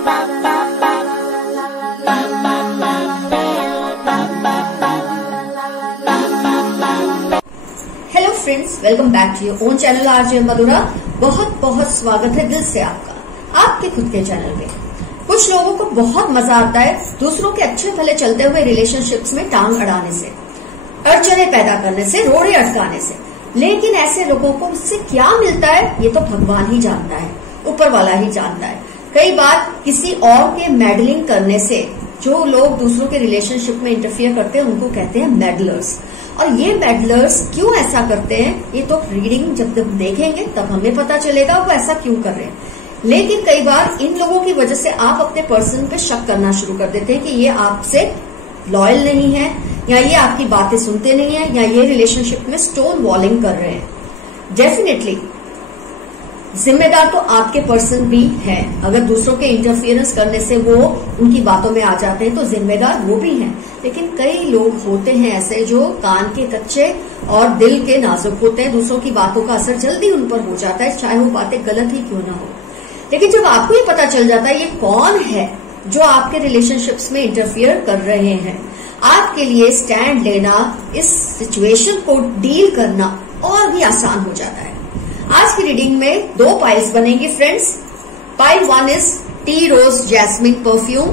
Hello friends, welcome back to your own channel RJ Madhura. बहुत बहुत स्वागत है दिल से आपका आपके खुद के चैनल में। कुछ लोगों को बहुत मजा आता है दूसरों के अच्छे भले चलते हुए रिलेशनशिप्स में टांग अड़ाने से, अड़चने पैदा करने से, रोड़े अटकाने से। लेकिन ऐसे लोगों को उससे क्या मिलता है ये तो भगवान ही जानता है, ऊपर वाला ही जानता है। कई बार किसी और के मेडलिंग करने से जो लोग दूसरों के रिलेशनशिप में इंटरफियर करते हैं उनको कहते हैं मेडलर्स। और ये मेडलर्स क्यों ऐसा करते हैं ये तो रीडिंग जब देखेंगे तब हमें पता चलेगा वो ऐसा क्यों कर रहे हैं। लेकिन कई बार इन लोगों की वजह से आप अपने पर्सन पे शक करना शुरू कर देते हैं कि ये आपसे लॉयल नहीं है, या ये आपकी बातें सुनते नहीं है, या ये रिलेशनशिप में स्टोन वॉलिंग कर रहे हैं। डेफिनेटली जिम्मेदार तो आपके पर्सन भी हैं। अगर दूसरों के इंटरफियरेंस करने से वो उनकी बातों में आ जाते हैं तो जिम्मेदार वो भी हैं। लेकिन कई लोग होते हैं ऐसे जो कान के कच्चे और दिल के नाजुक होते हैं। दूसरों की बातों का असर जल्दी उन पर हो जाता है, चाहे वो बातें गलत ही क्यों ना हो। लेकिन जब आपको ये पता चल जाता है ये कौन है जो आपके रिलेशनशिप्स में इंटरफियर कर रहे हैं, आपके लिए स्टैंड लेना, इस सिचुएशन को डील करना और भी आसान हो जाता है। आज की रीडिंग में 2 पाइल्स बनेंगी friends. Pile 1 is tea rose jasmine perfume.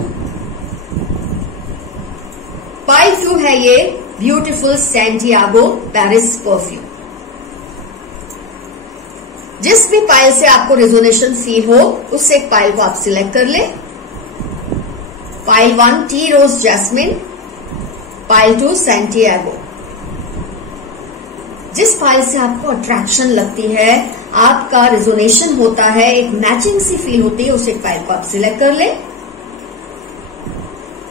Pile 2 है ये ब्यूटीफुल सैंटियागो पेरिस परफ्यूम। जिस भी पाइल से आपको रेजोनेशन फील हो उससे एक पाइल को आप सिलेक्ट कर ले। Pile 1 T rose jasmine, pile 2 Santiago. जिस पाइल से आपको अट्रैक्शन लगती है, आपका रिजोनेशन होता है, एक मैचिंग सी फील होती है, उस एक पाइल को आप सिलेक्ट कर ले।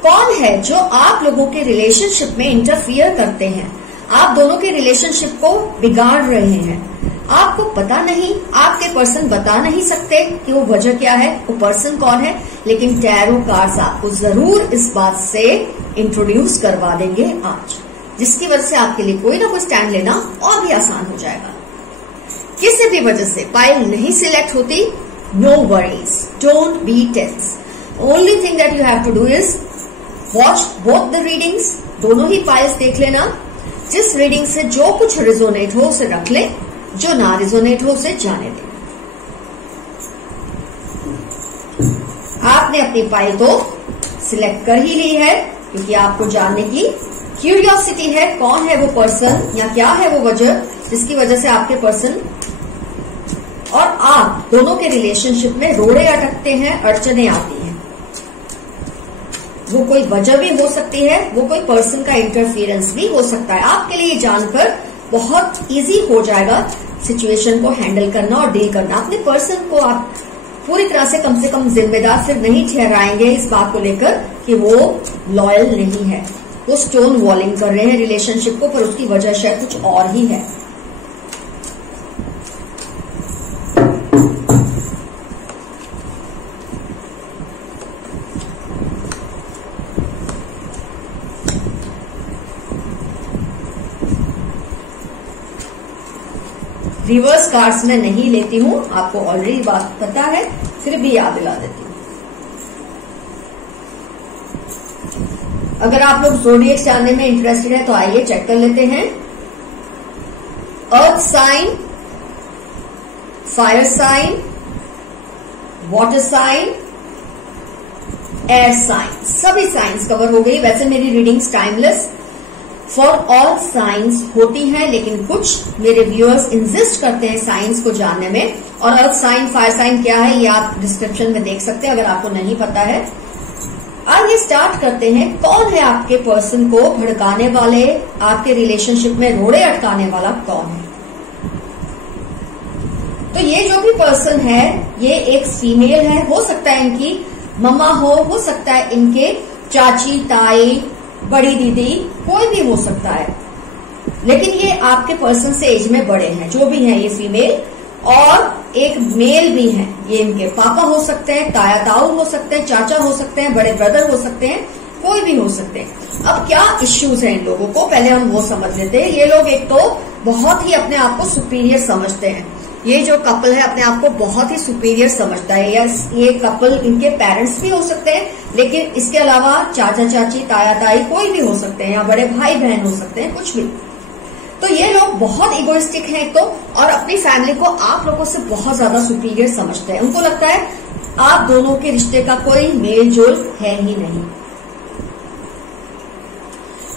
कौन है जो आप लोगों के रिलेशनशिप में इंटरफियर करते हैं, आप दोनों के रिलेशनशिप को बिगाड़ रहे हैं। आपको पता नहीं, आपके पर्सन बता नहीं सकते कि वो वजह क्या है, वो पर्सन कौन है, लेकिन टैरो कार्ड्स आपको जरूर इस बात से इंट्रोड्यूस करवा देंगे आज, जिसकी वजह से आपके लिए कोई ना कोई स्टैंड लेना और भी आसान हो जाएगा। किसी भी वजह से पाइल नहीं सिलेक्ट होती, no worries, don't be tense. Only thing that you have to do is watch both the readings. दोनों ही पाइल्स देख लेना। जिस रीडिंग से जो कुछ रिजोनेट हो उसे रख ले, जो ना रिजोनेट हो उसे जाने दे। आपने अपनी पाइल तो सिलेक्ट कर ही ली है क्योंकि आपको जानने की क्यूरियोसिटी है कौन है वो पर्सन या क्या है वो वजह जिसकी वजह से आपके पर्सन और आप दोनों के रिलेशनशिप में रोड़े अटकते हैं, अड़चने आती हैं। वो कोई वजह भी हो सकती है, वो कोई पर्सन का इंटरफियरेंस भी हो सकता है। आपके लिए जानकर बहुत इजी हो जाएगा सिचुएशन को हैंडल करना और डील करना। अपने पर्सन को आप पूरी तरह से कम जिम्मेदार फिर नहीं ठहराएंगे इस बात को लेकर कि वो लॉयल नहीं है, वो स्टोन वॉलिंग कर रहे हैं रिलेशनशिप को, पर उसकी वजह शायद कुछ और ही है। रिवर्स कार्ड्स में नहीं लेती हूं, आपको ऑलरेडी बात पता है, फिर भी याद दिला देती हूं। अगर आप लोग ज़ोडिएक जानने में इंटरेस्टेड है तो आइए चेक कर लेते हैं। Earth sign, fire sign, water sign, air sign, सभी साइंस कवर हो गई। वैसे मेरी readings timeless for all signs होती हैं, लेकिन कुछ मेरे व्यूअर्स इंसिस्ट करते हैं साइंस को जानने में। और अर्थ साइन, फायर साइन क्या है ये आप डिस्क्रिप्शन में देख सकते हैं अगर आपको नहीं पता है। आइए स्टार्ट करते हैं। कौन है आपके पर्सन को भड़काने वाले, आपके रिलेशनशिप में रोड़े अटकाने वाला कौन है? तो ये जो भी पर्सन है ये एक फीमेल है, हो सकता है इनकी मम्मा हो सकता है इनके चाची, ताई, बड़ी दीदी, कोई भी हो सकता है। लेकिन ये आपके पर्सन से एज में बड़े हैं, जो भी हैं ये फीमेल, और एक मेल भी है। ये इनके पापा हो सकते हैं, ताया ताऊ हो सकते हैं, चाचा हो सकते हैं, बड़े ब्रदर हो सकते हैं, कोई भी हो सकते हैं। अब क्या इश्यूज हैं इन लोगों को, पहले हम वो समझ लेते हैं। ये लोग एक तो बहुत ही अपने आप को सुपीरियर समझते हैं, ये जो कपल है अपने आप को बहुत ही सुपीरियर समझता है, या ये कपल इनके पेरेंट्स भी हो सकते हैं, लेकिन इसके अलावा चाचा चाची, ताया ताई कोई भी हो सकते हैं, या बड़े भाई बहन हो सकते हैं, कुछ भी। तो ये लोग बहुत इगोइस्टिक हैं तो, और अपनी फैमिली को आप लोगों से बहुत ज्यादा सुपीरियर समझते हैं। उनको लगता है आप दोनों के रिश्ते का कोई मेल जोल है ही नहीं।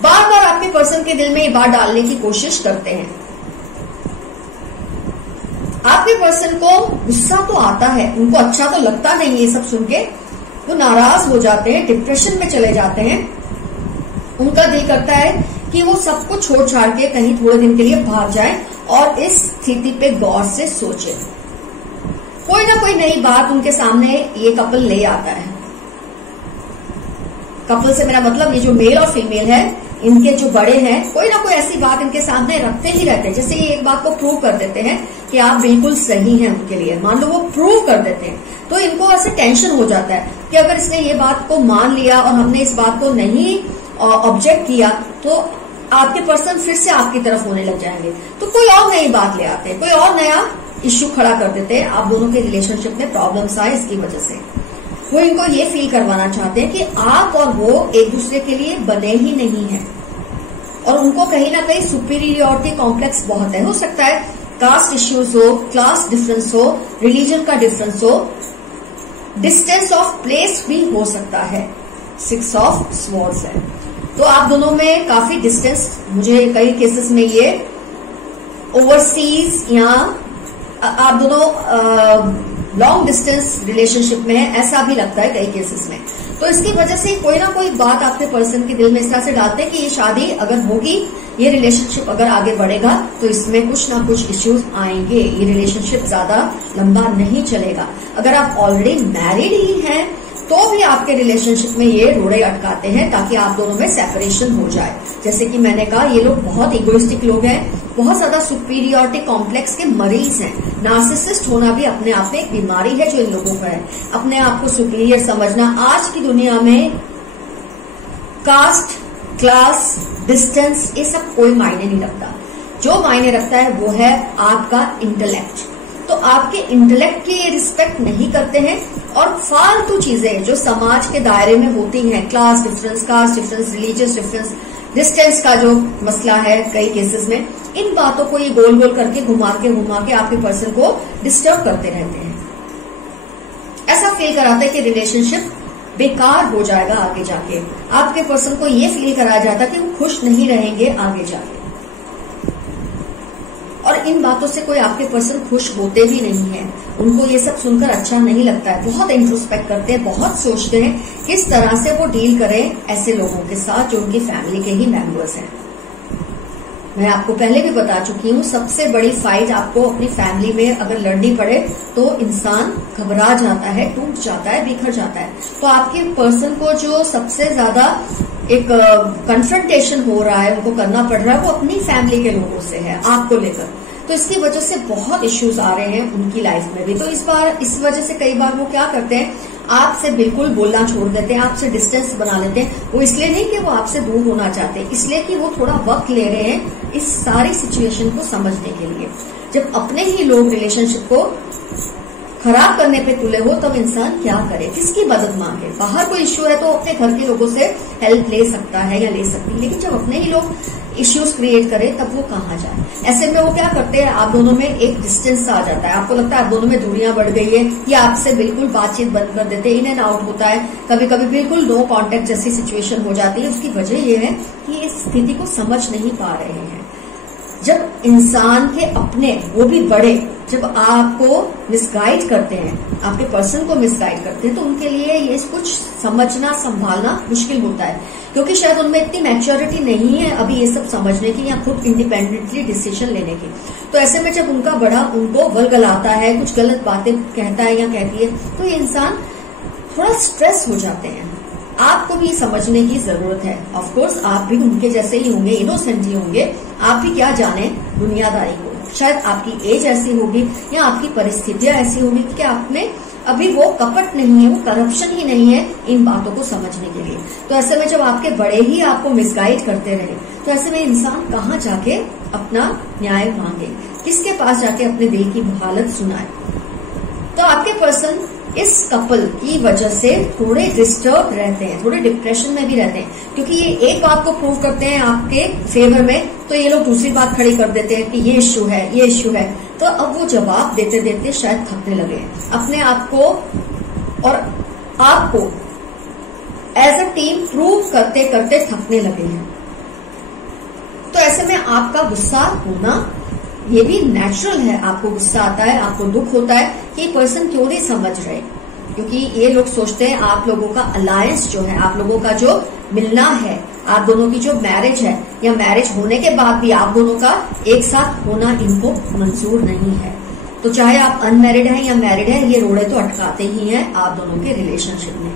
बार बार आपके पर्सन के दिल में ये बात डालने की कोशिश करते हैं। आपके पर्सन को गुस्सा तो आता है, उनको अच्छा तो लगता नहीं ये सब सुन के, वो नाराज हो जाते हैं, डिप्रेशन में चले जाते हैं। उनका दिल करता है कि वो सब कुछ छोड़ छाड़ के कहीं थोड़े दिन के लिए भाग जाए और इस स्थिति पे गौर से सोचे। कोई ना कोई नई बात उनके सामने ये कपल ले आता है। कपल से मेरा मतलब ये जो मेल और फीमेल है, इनके जो बड़े हैं, कोई ना कोई ऐसी बात इनके सामने रखते ही रहते हैं। जैसे ये एक बात को प्रूव कर देते हैं कि आप बिल्कुल सही हैं उनके लिए, मान लो वो प्रूव कर देते हैं, तो इनको ऐसे टेंशन हो जाता है कि अगर इसने ये बात को मान लिया और हमने इस बात को नहीं ऑब्जेक्ट किया तो आपके पर्सन फिर से आपकी तरफ होने लग जाएंगे। तो कोई और नई बात ले आते हैं, कोई और नया इश्यू खड़ा कर देते हैं, आप दोनों के रिलेशनशिप में प्रॉब्लम्स आए इसकी वजह से। वो इनको ये फील करवाना चाहते हैं कि आप और वो एक दूसरे के लिए बने ही नहीं है, और उनको कहीं ना कहीं सुपीरियरिटी कॉम्प्लेक्स बहुत है। हो सकता है कास्ट इश्यूज हो, क्लास डिफरेंस हो, रिलीजन का डिफरेंस हो, डिस्टेंस ऑफ प्लेस भी हो सकता है। 6 ऑफ स्वॉर्ड्स है, तो आप दोनों में काफी डिस्टेंस, मुझे कई केसेस में ये ओवरसीज या आप दोनों लॉन्ग डिस्टेंस रिलेशनशिप में है, ऐसा भी लगता है कई केसेस में। तो इसकी वजह से कोई ना कोई बात आपके पर्सन के दिल में इस तरह से डालते हैं कि ये शादी अगर होगी, ये रिलेशनशिप अगर आगे बढ़ेगा तो इसमें कुछ ना कुछ इश्यूज आएंगे, ये रिलेशनशिप ज्यादा लंबा नहीं चलेगा। अगर आप ऑलरेडी मैरिड ही हैं तो भी आपके रिलेशनशिप में ये रोड़े अटकाते हैं ताकि आप दोनों में सेपरेशन हो जाए। जैसे कि मैंने कहा, ये लोग बहुत इगोइस्टिक लोग हैं, बहुत ज्यादा सुपीरियरिटी कॉम्प्लेक्स के मरीज हैं। नार्सिसिस्ट होना भी अपने आप में एक बीमारी है जो इन लोगों का है, अपने आप को सुपीरियर समझना। आज की दुनिया में कास्ट, क्लास, डिस्टेंस, ये सब कोई मायने नहीं रखता। जो मायने रखता है वो है आपका इंटेलेक्ट। तो आपके इंटेलेक्ट की ये रिस्पेक्ट नहीं करते हैं, और फालतू चीजें जो समाज के दायरे में होती हैं, class difference, caste difference, religious difference, distance का जो मसला है कई केसेस में, इन बातों को ये गोल गोल करके घुमा के आपके पर्सन को डिस्टर्ब करते रहते हैं। ऐसा फील कराते हैं कि रिलेशनशिप बेकार हो जाएगा आगे जाके। आपके पर्सन को ये फील कराया जाता है कि वो खुश नहीं रहेंगे आगे जाके, और इन बातों से कोई आपके पर्सन खुश होते भी नहीं है। उनको ये सब सुनकर अच्छा नहीं लगता है, बहुत इंट्रोस्पेक्ट करते हैं, बहुत सोचते हैं किस तरह से वो डील करें ऐसे लोगों के साथ जो उनकी फैमिली के ही मेंबर्स हैं। मैं आपको पहले भी बता चुकी हूँ, सबसे बड़ी फाइट आपको अपनी फैमिली में अगर लड़नी पड़े तो इंसान घबरा जाता है, टूट जाता है, बिखर जाता है। तो आपके पर्सन को जो सबसे ज्यादा एक कन्फ्रंटेशन हो रहा है, उनको करना पड़ रहा है, वो अपनी फैमिली के लोगों से है, आपको लेकर। तो इसकी वजह से बहुत इश्यूज आ रहे हैं उनकी लाइफ में भी। तो इस वजह से कई बार वो क्या करते हैं, आपसे बिल्कुल बोलना छोड़ देते हैं, आपसे डिस्टेंस बना लेते हैं। वो इसलिए नहीं कि वो आपसे दूर होना चाहते, इसलिए कि वो थोड़ा वक्त ले रहे हैं इस सारी सिचुएशन को समझने के लिए। जब अपने ही लोग रिलेशनशिप को खराब करने पे तुले हो तब इंसान क्या करे, किसकी मदद मांगे। बाहर कोई इश्यू है तो अपने घर के लोगों से हेल्प ले सकता है या ले सकती है, लेकिन जब अपने ही लोग इश्यूज क्रिएट करे तब वो कहाँ जाए। ऐसे में वो क्या करते हैं, आप दोनों में एक डिस्टेंस आ जाता है, आपको लगता है आप दोनों में दूरियां बढ़ गई है, या आपसे बिल्कुल बातचीत बंद कर देते हैं, इन एंड आउट होता है, कभी कभी बिल्कुल नो कांटेक्ट जैसी सिचुएशन हो जाती है। उसकी वजह यह है कि इस स्थिति को समझ नहीं पा रहे हैं। जब इंसान के अपने, वो भी बड़े, जब आपको मिसगाइड करते हैं, आपके पर्सन को मिसगाइड करते हैं, तो उनके लिए ये कुछ समझना संभालना मुश्किल होता है, क्योंकि शायद उनमें इतनी मैच्योरिटी नहीं है अभी ये सब समझने की या खुद इंडिपेंडेंटली डिसीजन लेने की। तो ऐसे में जब उनका बड़ा उनको वलगलाता है, कुछ गलत बातें कहता है या कहती है, तो ये इंसान थोड़ा स्ट्रेस हो जाते हैं। आपको भी समझने की जरूरत है। ऑफ कोर्स आप भी उनके जैसे ही होंगे, इनोसेंट ही होंगे, आप भी क्या जाने दुनियादारी को। शायद आपकी एज ऐसी होगी या आपकी परिस्थितियां ऐसी होगी कि आप में अभी वो कपट नहीं है, वो करप्शन ही नहीं है इन बातों को समझने के लिए। तो ऐसे में जब आपके बड़े ही आपको मिसगाइड करते रहे, तो ऐसे में इंसान कहाँ जाके अपना न्याय मांगे, किसके पास जाके अपने दिल की हालत सुनाए। तो आपके पर्सन इस कपल की वजह से थोड़े डिस्टर्ब रहते हैं, थोड़े डिप्रेशन में भी रहते हैं, क्योंकि ये एक बात को प्रूव करते हैं आपके फेवर में, तो ये लोग दूसरी बात खड़ी कर देते हैं कि ये इश्यू है, ये इश्यू है। तो अब वो जवाब देते देते शायद थकने लगे हैं, अपने आप को और आपको एज अ टीम प्रूव करते करते थकने लगे हैं। तो ऐसे में आपका गुस्सा होना ये भी नेचुरल है। आपको गुस्सा आता है, आपको दुख होता है कि पर्सन क्यों नहीं समझ रहे, क्योंकि ये लोग सोचते हैं आप लोगों का अलायंस जो है, आप लोगों का जो मिलना है, आप दोनों की जो मैरिज है या मैरिज होने के बाद भी आप दोनों का एक साथ होना इनको मंजूर नहीं है। तो चाहे आप अनमैरिड हैं या मैरिड हैं, ये रोड़े तो अटकाते ही हैं आप दोनों के रिलेशनशिप में।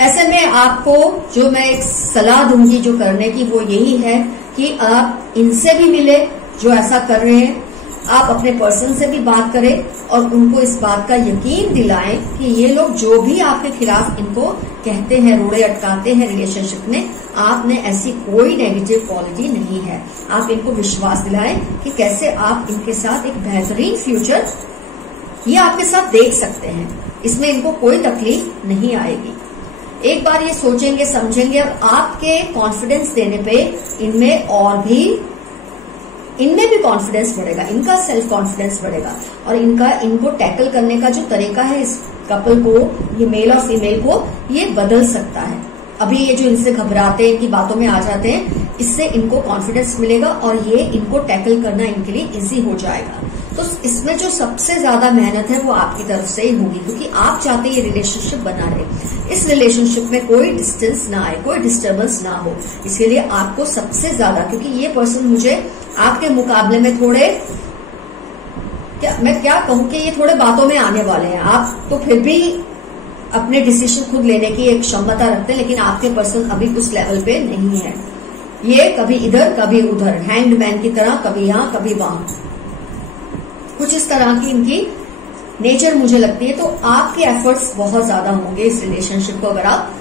ऐसे में आपको जो मैं एक सलाह दूंगी जो करने की, वो यही है कि आप इनसे भी मिले जो ऐसा कर रहे हैं, आप अपने पर्सन से भी बात करें और उनको इस बात का यकीन दिलाएं कि ये लोग जो भी आपके खिलाफ इनको कहते हैं, रोड़े अटकाते हैं रिलेशनशिप में, आपने ऐसी कोई नेगेटिव क्वालिटी नहीं है। आप इनको विश्वास दिलाएं कि कैसे आप इनके साथ एक बेहतरीन फ्यूचर ये आपके साथ देख सकते हैं, इसमें इनको कोई तकलीफ नहीं आएगी। एक बार ये सोचेंगे, समझेंगे और आपके कॉन्फिडेंस देने पे इनमें भी कॉन्फिडेंस बढ़ेगा, इनका सेल्फ कॉन्फिडेंस बढ़ेगा और इनको टैकल करने का जो तरीका है इस कपल को, ये मेल और फीमेल को, ये बदल सकता है। अभी ये जो इनसे घबराते हैं, इनकी बातों में आ जाते हैं, इससे इनको कॉन्फिडेंस मिलेगा और ये इनको टैकल करना इनके लिए इजी हो जाएगा। तो इसमें जो सबसे ज्यादा मेहनत है वो आपकी तरफ से ही होगी, क्योंकि आप चाहते हैं ये रिलेशनशिप बना रहे, इस रिलेशनशिप में कोई डिस्टेंस ना आए, कोई डिस्टर्बेंस ना हो। इसके लिए आपको सबसे ज्यादा, क्योंकि ये पर्सन मुझे आपके मुकाबले में थोड़े, मैं क्या कहूं कि ये थोड़े बातों में आने वाले हैं। आप तो फिर भी अपने डिसीजन खुद लेने की एक क्षमता रखते हैं, लेकिन आपके पर्सन अभी उस लेवल पे नहीं है। ये कभी इधर कभी उधर, हैंग्ड मैन की तरह, कभी यहां कभी वहां, कुछ इस तरह की इनकी नेचर मुझे लगती है। तो आपके एफर्ट्स बहुत ज्यादा होंगे इस रिलेशनशिप को अगर आप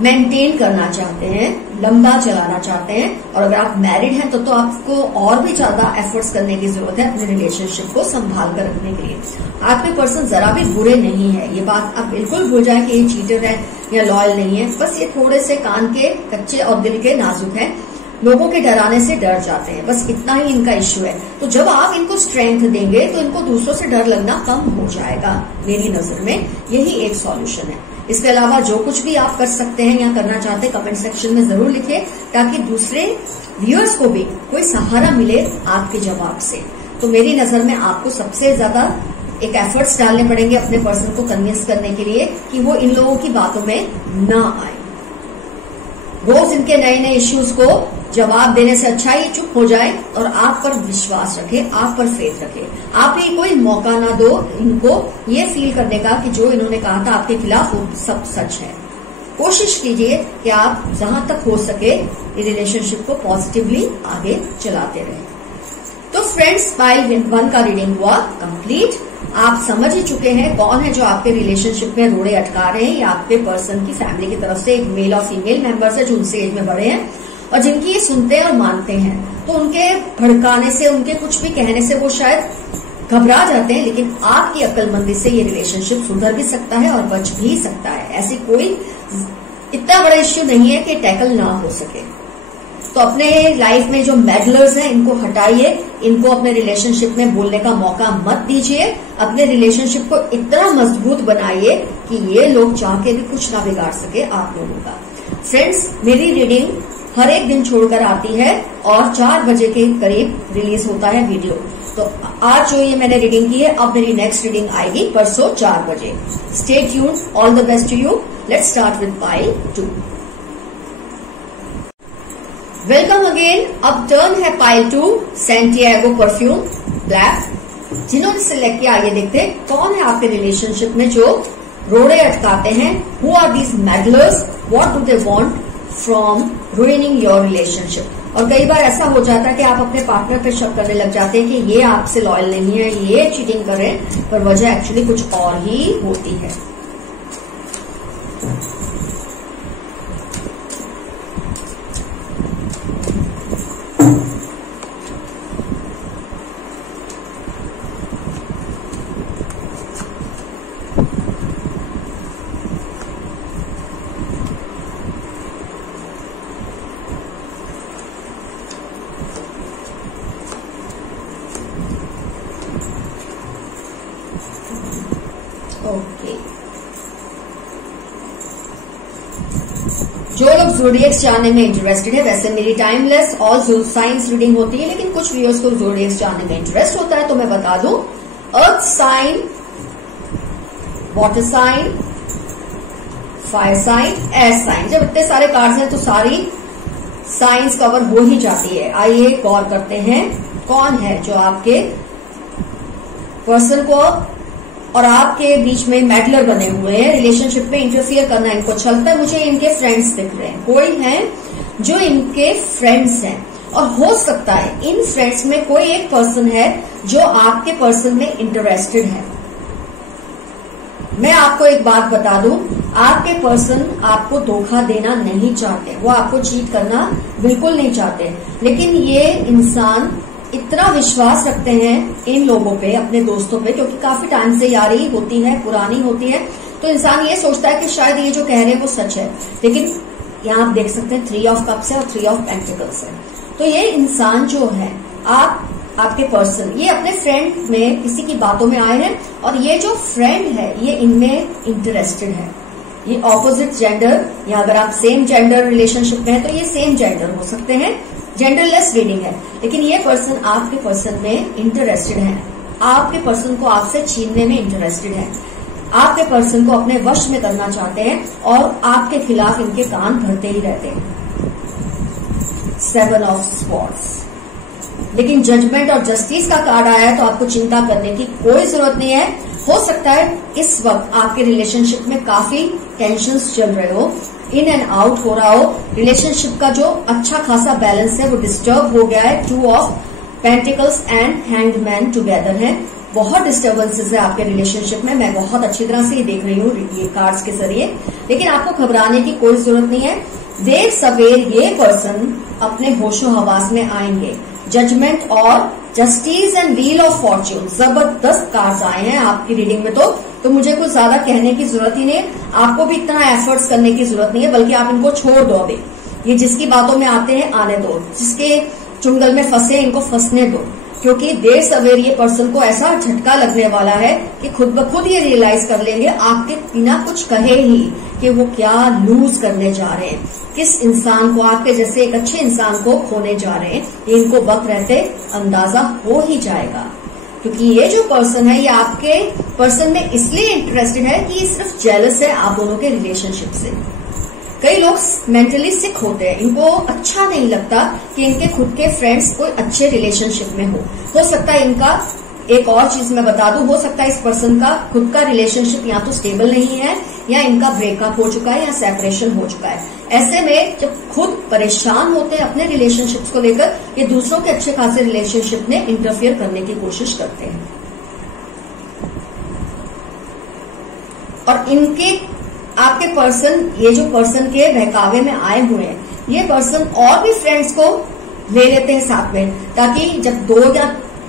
मेंटेन करना चाहते हैं, लंबा चलाना चाहते हैं। और अगर आप मैरिड हैं तो आपको और भी ज्यादा एफर्ट्स करने की जरूरत है अपने रिलेशनशिप को संभाल कर रखने के लिए। आपके पर्सन जरा भी बुरे नहीं है, ये बात आप बिल्कुल भूल जाए कि ये चीटर है या लॉयल नहीं है। बस ये थोड़े से कान के कच्चे और दिल के नाजुक हैं, लोगों के डराने से डर जाते हैं, बस इतना ही इनका इश्यू है। तो जब आप इनको स्ट्रेंथ देंगे तो इनको दूसरों से डर लगना कम हो जाएगा। मेरी नजर में यही एक सॉल्यूशन है। इसके अलावा जो कुछ भी आप कर सकते हैं या करना चाहते हैं कमेंट सेक्शन में जरूर लिखिए, ताकि दूसरे व्यूअर्स को भी कोई सहारा मिले आपके जवाब से। तो मेरी नजर में आपको सबसे ज्यादा एक एफर्ट्स डालने पड़ेंगे अपने पर्सन को कन्विंस करने के लिए कि वो इन लोगों की बातों में ना आए। रोज इनके नए नए इश्यूज को जवाब देने से अच्छा ही चुप हो जाए और आप पर विश्वास रखे, आप पर फेथ रखे। आप ही कोई मौका ना दो इनको ये फील करने का कि जो इन्होंने कहा था आपके खिलाफ वो सब सच है। कोशिश कीजिए कि आप जहां तक हो सके रिलेशनशिप को पॉजिटिवली आगे चलाते रहें। तो फ्रेंड्स, पाइल 1 का रीडिंग हुआ कंप्लीट। आप समझ ही चुके हैं कौन है जो आपके रिलेशनशिप में रोड़े अटका रहे हैं। या आपके पर्सन की फैमिली की तरफ से एक मेल और फीमेल मेंबर्स है जो उनसे एज में बड़े हैं और जिनकी ये सुनते हैं और मानते हैं। तो उनके भड़काने से, उनके कुछ भी कहने से वो शायद घबरा जाते हैं, लेकिन आपकी अक्लमंदी से ये रिलेशनशिप सुधर भी सकता है और बच भी सकता है। ऐसी कोई इतना बड़ा इश्यू नहीं है कि टैकल ना हो सके। तो अपने लाइफ में जो मेडलर्स हैं इनको हटाइए, इनको अपने रिलेशनशिप में बोलने का मौका मत दीजिए। अपने रिलेशनशिप को इतना मजबूत बनाइए कि ये लोग चाह के भी कुछ ना बिगाड़ सके आप लोगों का। फ्रेंड्स, मेरी रीडिंग हर एक दिन छोड़कर आती है और 4 बजे के करीब रिलीज होता है वीडियो। तो आज जो ये मैंने रीडिंग की है, अब मेरी नेक्स्ट रीडिंग आएगी परसों 4 बजे। Stay tuned, all the best to you. Let's start with pile 2। Welcome again. अब टर्न है पाइल 2, सैंटियागो परफ्यूम ब्लैक। जिन्होंने सिलेक्ट किया, आइए देखते हैं कौन है आपके रिलेशनशिप में जो रोड़े अटकाते हैं। Who are these meddlers, what do they want from ruining your relationship. और कई बार ऐसा हो जाता है कि आप अपने पार्टनर पे शक करने लग जाते हैं कि ये आपसे लॉयल नहीं है, ये चीटिंग कर रहे हैं, पर वजह एक्चुअली कुछ और ही होती है। जो लोग ज़ोडिएक्स जानने में इंटरेस्टेड है, वैसे मेरी टाइमलेस ऑल साइंस रीडिंग होती है, लेकिन कुछ व्यूअर्स को ज़ोडिएक्स जानने में इंटरेस्ट होता है, तो मैं बता दूं earth sign, water sign, fire sign, air sign. जब इतने सारे कार्ड्स हैं तो सारी साइंस कवर हो ही जाती है। आइए गौर करते हैं कौन है जो आपके पर्सन को और आपके बीच में मैडलर बने हुए हैं, रिलेशनशिप में इंटरफियर करना इनको चलता है। मुझे इनके फ्रेंड्स दिख रहे हैं, कोई है जो इनके फ्रेंड्स हैं, और हो सकता है इन फ्रेंड्स में कोई एक पर्सन है जो आपके पर्सन में इंटरेस्टेड है। मैं आपको एक बात बता दूं, आपके पर्सन आपको धोखा देना नहीं चाहते, वो आपको चीट करना बिल्कुल नहीं चाहते, लेकिन ये इंसान इतना विश्वास रखते हैं इन लोगों पे, अपने दोस्तों पे, क्योंकि काफी टाइम से यारी होती है, पुरानी होती है, तो इंसान ये सोचता है कि शायद ये जो कह रहे हैं वो सच है। लेकिन यहाँ आप देख सकते हैं 3 ऑफ कप्स है और 3 ऑफ पेंटिकल्स है। तो ये इंसान जो है, आपके पर्सन, ये अपने फ्रेंड में किसी की बातों में आए हैं, और ये जो फ्रेंड है ये इनमें इंटरेस्टेड है। ये ऑपोजिट जेंडर, या अगर आप सेम जेंडर रिलेशनशिप में है तो ये सेम जेंडर हो सकते हैं, जेंडरलेस रीडिंग है, लेकिन ये पर्सन आपके पर्सन में इंटरेस्टेड है, आपके पर्सन को आपसे छीनने में इंटरेस्टेड है, आपके पर्सन को अपने वश में करना चाहते हैं, और आपके खिलाफ इनके कान भरते ही रहते हैं। 7 ऑफ स्वॉर्ड्स। लेकिन जजमेंट और जस्टिस का कार्ड आया है, तो आपको चिंता करने की कोई जरूरत नहीं है। हो सकता है इस वक्त आपके रिलेशनशिप में काफी टेंशन्स चल रहे हो, इन एंड आउट हो रहा हो, रिलेशनशिप का जो अच्छा खासा बैलेंस है वो डिस्टर्ब हो गया है। 2 of pentacles and hanged together है, बहुत डिस्टर्बेंसेस है आपके रिलेशनशिप में। मैं बहुत अच्छी तरह से देख रही हूँ ये कार्ड्स के जरिए, लेकिन आपको घबराने की कोई जरूरत नहीं है। देर सवेर ये पर्सन अपने होशो हवास में आएंगे। जजमेंट और justice and wheel of Fortune, जबरदस्त कार्ड्स आए हैं आपकी रीडिंग में, तो मुझे कुछ ज्यादा कहने की जरूरत ही नहीं है। आपको भी इतना एफर्ट्स करने की जरूरत नहीं है, बल्कि आप इनको छोड़ दो अभी। ये जिसकी बातों में आते हैं आने दो, जिसके चुंगल में फंसे इनको फंसने दो, क्योंकि देर सवेर ये पर्सन को ऐसा झटका लगने वाला है कि खुद ब खुद ये रियलाइज कर लेंगे आपके बिना कुछ कहे ही कि वो क्या लूज करने जा रहे हैं, किस इंसान को, आपके जैसे एक अच्छे इंसान को खोने जा रहे हैं। ये इनको वक्त रहते अंदाजा हो ही जाएगा, क्योंकि ये जो पर्सन है ये आपके पर्सन में इसलिए इंटरेस्टेड है कि ये सिर्फ जेलस है आप दोनों के रिलेशनशिप से। कई लोग मेंटली सिक होते हैं, इनको अच्छा नहीं लगता कि इनके खुद के फ्रेंड्स कोई अच्छे रिलेशनशिप में हो सकता है इनका, एक और चीज मैं बता दूं, हो सकता है इस पर्सन का खुद का रिलेशनशिप या तो स्टेबल नहीं है, या इनका ब्रेकअप हो चुका है, या सेपरेशन हो चुका है। ऐसे में जब खुद परेशान होते हैं अपने रिलेशनशिप्स को लेकर, ये दूसरों के अच्छे खासे रिलेशनशिप में इंटरफियर करने की कोशिश करते हैं। और इनके आपके पर्सन, ये जो पर्सन के बहकावे में आए हुए हैं, ये पर्सन और भी फ्रेंड्स को ले लेते हैं साथ में, ताकि जब 2 या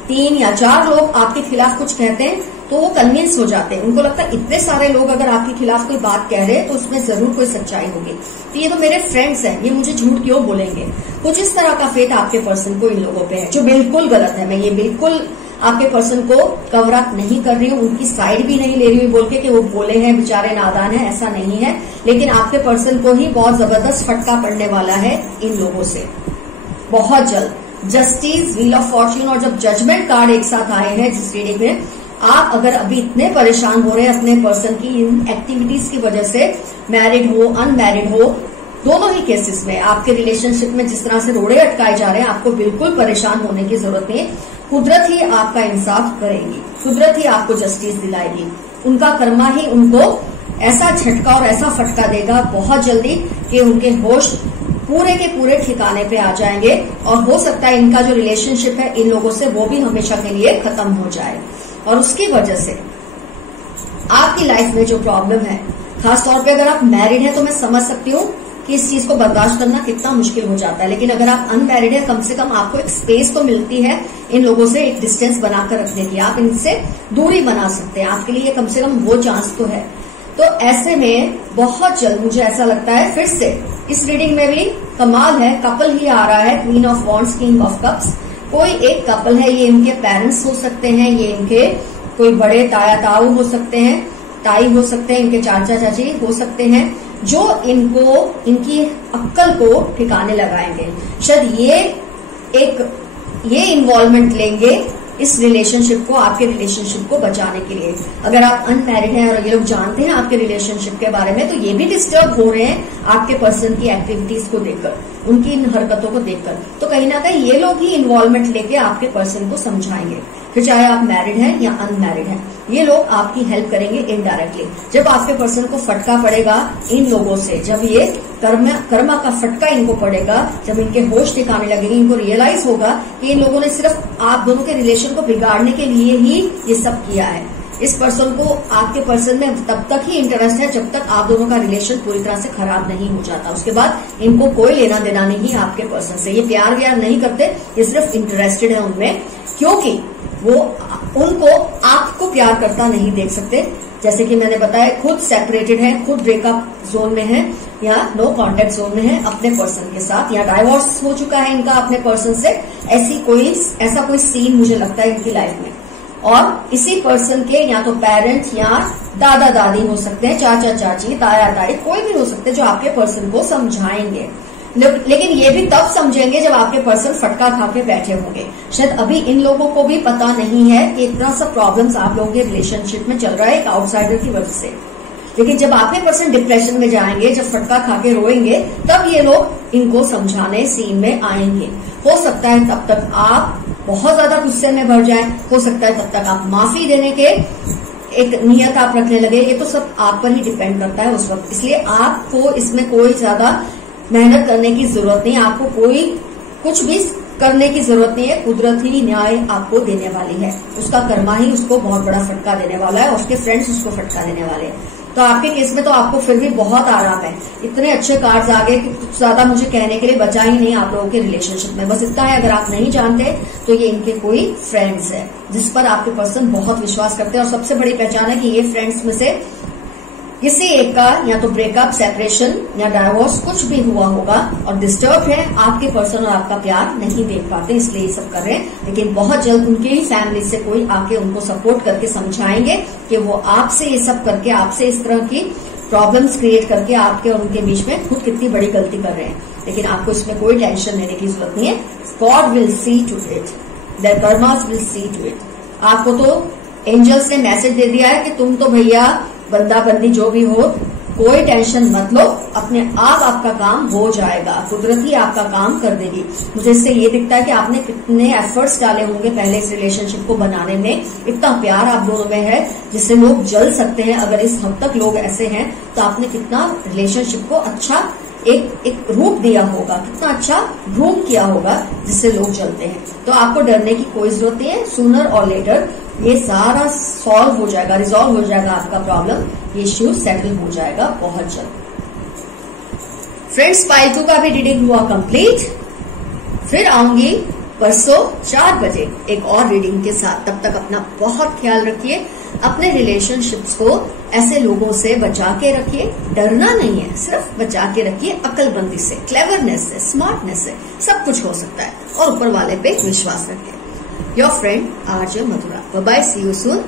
3 या 4 लोग आपके खिलाफ कुछ कहते हैं तो वो कन्विंस हो जाते हैं। उनको लगता है इतने सारे लोग अगर आपके खिलाफ कोई बात कह रहे हैं तो उसमें जरूर कोई सच्चाई होगी, तो ये तो मेरे फ्रेंड्स हैं, ये मुझे झूठ क्यों बोलेंगे। कुछ इस तरह का फेथ आपके पर्सन को इन लोगों पे है, जो बिल्कुल गलत है। मैं ये बिल्कुल आपके पर्सन को कवर अप नहीं कर रही हूँ, उनकी साइड भी नहीं ले रही हूँ बोल के कि वो बोले हैं बेचारे नादान है, ऐसा नहीं है। लेकिन आपके पर्सन को ही बहुत जबरदस्त फटका पड़ने वाला है इन लोगों से बहुत जल्द। जस्टिस, व्हील ऑफ फॉर्च्यून और जब जजमेंट कार्ड एक साथ आए हैं जिस रीडिंग में, आप अगर अभी इतने परेशान हो रहे हैं अपने पर्सन की इन एक्टिविटीज की वजह से, मैरिड हो अनमैरिड हो, दोनों ही केसेस में आपके रिलेशनशिप में जिस तरह से रोड़े अटकाए जा रहे हैं, आपको बिल्कुल परेशान होने की जरूरत नहीं है। कुदरत ही आपका इंसाफ करेगी, कुदरत ही आपको जस्टिस दिलाएगी, उनका कर्मा ही उनको ऐसा झटका और ऐसा फटका देगा बहुत जल्दी कि उनके होश पूरे के पूरे ठिकाने पे आ जाएंगे। और हो सकता है इनका जो रिलेशनशिप है इन लोगों से वो भी हमेशा के लिए खत्म हो जाए। और उसकी वजह से आपकी लाइफ में जो प्रॉब्लम है, खासतौर पे अगर आप मैरिड हैं तो मैं समझ सकती हूँ कि इस चीज को बर्दाश्त करना कितना मुश्किल हो जाता है, लेकिन अगर आप अनमैरिड है, कम से कम आपको एक स्पेस तो मिलती है इन लोगों से एक डिस्टेंस बनाकर रखने की, आप इनसे दूरी बना सकते हैं, आपके लिए कम से कम वो चांस तो है। तो ऐसे में बहुत जल्द मुझे ऐसा लगता है, फिर से इस रीडिंग में भी कमाल है, कपल ही आ रहा है, queen of wands, king of cups. कोई एक कपल है, ये इनके पेरेंट्स हो सकते हैं, ये इनके कोई बड़े ताया ताऊ हो सकते हैं, ताई हो सकते हैं, इनके चाचा चाची हो सकते हैं, जो इनको इनकी अक्ल को ठिकाने लगाएंगे। शायद ये इन्वॉल्वमेंट लेंगे इस रिलेशनशिप को, आपके रिलेशनशिप को बचाने के लिए। अगर आप अनमैरिड हैं और ये लोग जानते हैं आपके रिलेशनशिप के बारे में, तो ये भी डिस्टर्ब हो रहे हैं आपके पर्सन की एक्टिविटीज को देखकर, उनकी इन हरकतों को देखकर। तो कहीं ना कहीं ये लोग ही इन्वॉल्वमेंट लेके आपके पर्सन को समझाएंगे, फिर चाहे आप मैरिड हैं या अनमैरिड हैं। ये लोग आपकी हेल्प करेंगे इनडायरेक्टली। जब आपके पर्सन को फटका पड़ेगा इन लोगों से, जब ये कर्मा का फटका इनको पड़ेगा, जब इनके होश ठिकाने लगेंगे, इनको रियलाइज होगा कि इन लोगों ने सिर्फ आप दोनों के रिलेशन को बिगाड़ने के लिए ही ये सब किया है। इस पर्सन को आपके पर्सन में तब तक ही इंटरेस्ट है जब तक आप दोनों का रिलेशन पूरी तरह से खराब नहीं हो जाता। उसके बाद इनको कोई लेना देना नहीं है आपके पर्सन से। ये प्यार व्यार नहीं करते, ये सिर्फ इंटरेस्टेड है उनमें, क्योंकि वो उनको आपको प्यार करता नहीं देख सकते। जैसे कि मैंने बताया, खुद सेपरेटेड है, खुद ब्रेकअप जोन में है या नो कांटेक्ट जोन में है अपने पर्सन के साथ, या डाइवोर्स हो चुका है इनका अपने पर्सन से। ऐसा कोई सीन मुझे लगता है इनकी लाइफ में। और इसी पर्सन के या तो पेरेंट्स या दादा दादी हो सकते हैं, चाचा चाची, ताया ताई, कोई भी हो सकते हैं जो आपके पर्सन को समझाएंगे। लेकिन ये भी तब समझेंगे जब आपके पर्सन फटका खा के बैठे होंगे। शायद अभी इन लोगों को भी पता नहीं है कि इतना सब प्रॉब्लम्स आप लोगों के रिलेशनशिप में चल रहा है एक आउटसाइडर की वजह से। लेकिन जब आपके पर्सन डिप्रेशन में जाएंगे, जब फटका खा के रोएंगे, तब ये लोग इनको समझाने सीन में आएंगे। हो सकता है तब तक आप बहुत ज्यादा गुस्से में भर जाए, हो सकता है तब तक आप माफी देने के एक नियत आप रखने लगे। ये तो सब आप पर ही डिपेंड करता है उस वक्त। इसलिए आपको इसमें कोई ज्यादा मेहनत करने की जरूरत नहीं, आपको कोई कुछ भी करने की जरूरत नहीं है। कुदरत ही न्याय आपको देने वाली है, उसका कर्मा ही उसको बहुत बड़ा फटका देने वाला है, उसके फ्रेंड्स उसको फटका देने वाले हैं। तो आपके केस में तो आपको फिर भी बहुत आराम है। इतने अच्छे कार्ड्स आ गए कि कुछ ज्यादा मुझे कहने के लिए बचा ही नहीं आप लोगों के रिलेशनशिप में। बस इतना है, अगर आप नहीं जानते तो ये इनके कोई फ्रेंड्स है जिस पर आपके पर्सन बहुत विश्वास करते हैं। और सबसे बड़ी पहचान है कि ये फ्रेंड्स में से किसी एक का या तो ब्रेकअप, सेपरेशन या डाइवोर्स कुछ भी हुआ होगा और डिस्टर्ब है, आपके पर्सन और आपका प्यार नहीं देख पाते, इसलिए ये सब कर रहे हैं। लेकिन बहुत जल्द उनके ही फैमिली से कोई आके उनको सपोर्ट करके समझाएंगे कि वो आपसे ये सब करके, आपसे इस तरह की प्रॉब्लम्स क्रिएट करके आपके और उनके बीच में खुद कितनी बड़ी गलती कर रहे हैं। लेकिन आपको इसमें कोई टेंशन लेने की जरूरत नहीं है। God will see to it, their karmas will see to it. आपको तो एंजल्स ने मैसेज दे दिया है कि तुम तो भैया बंदा बंदी जो भी हो, कोई टेंशन मत लो, अपने आप आपका काम हो जाएगा, कुदरत ही आपका काम कर देगी। मुझे इससे ये दिखता है कि आपने कितने एफर्ट्स डाले होंगे पहले इस रिलेशनशिप को बनाने में। इतना प्यार आप दोनों में है जिससे लोग जल सकते हैं। अगर इस हद तक लोग ऐसे हैं तो आपने कितना रिलेशनशिप को अच्छा एक रूप दिया होगा, कितना अच्छा ग्रूम किया होगा जिससे लोग जलते हैं। तो आपको डरने की कोई जरूरत नहीं है। सूनर और लेटर ये सारा सॉल्व हो जाएगा, रिजॉल्व हो जाएगा आपका प्रॉब्लम, ये इश्यू सेटल हो जाएगा बहुत जल्द। फ्रेंड्स, पाइथू का भी रीडिंग हुआ कंप्लीट। फिर आऊंगी परसों 4 बजे एक और रीडिंग के साथ। तब तक अपना बहुत ख्याल रखिए, अपने रिलेशनशिप्स को ऐसे लोगों से बचा के रखिए। डरना नहीं है, सिर्फ बचा के रखिए, अक्लबंदी से, क्लेवरनेस से, स्मार्टनेस से सब कुछ हो सकता है। और ऊपर वाले पे विश्वास रखिए। Your friend RJ Madhura. Bye bye, see you soon.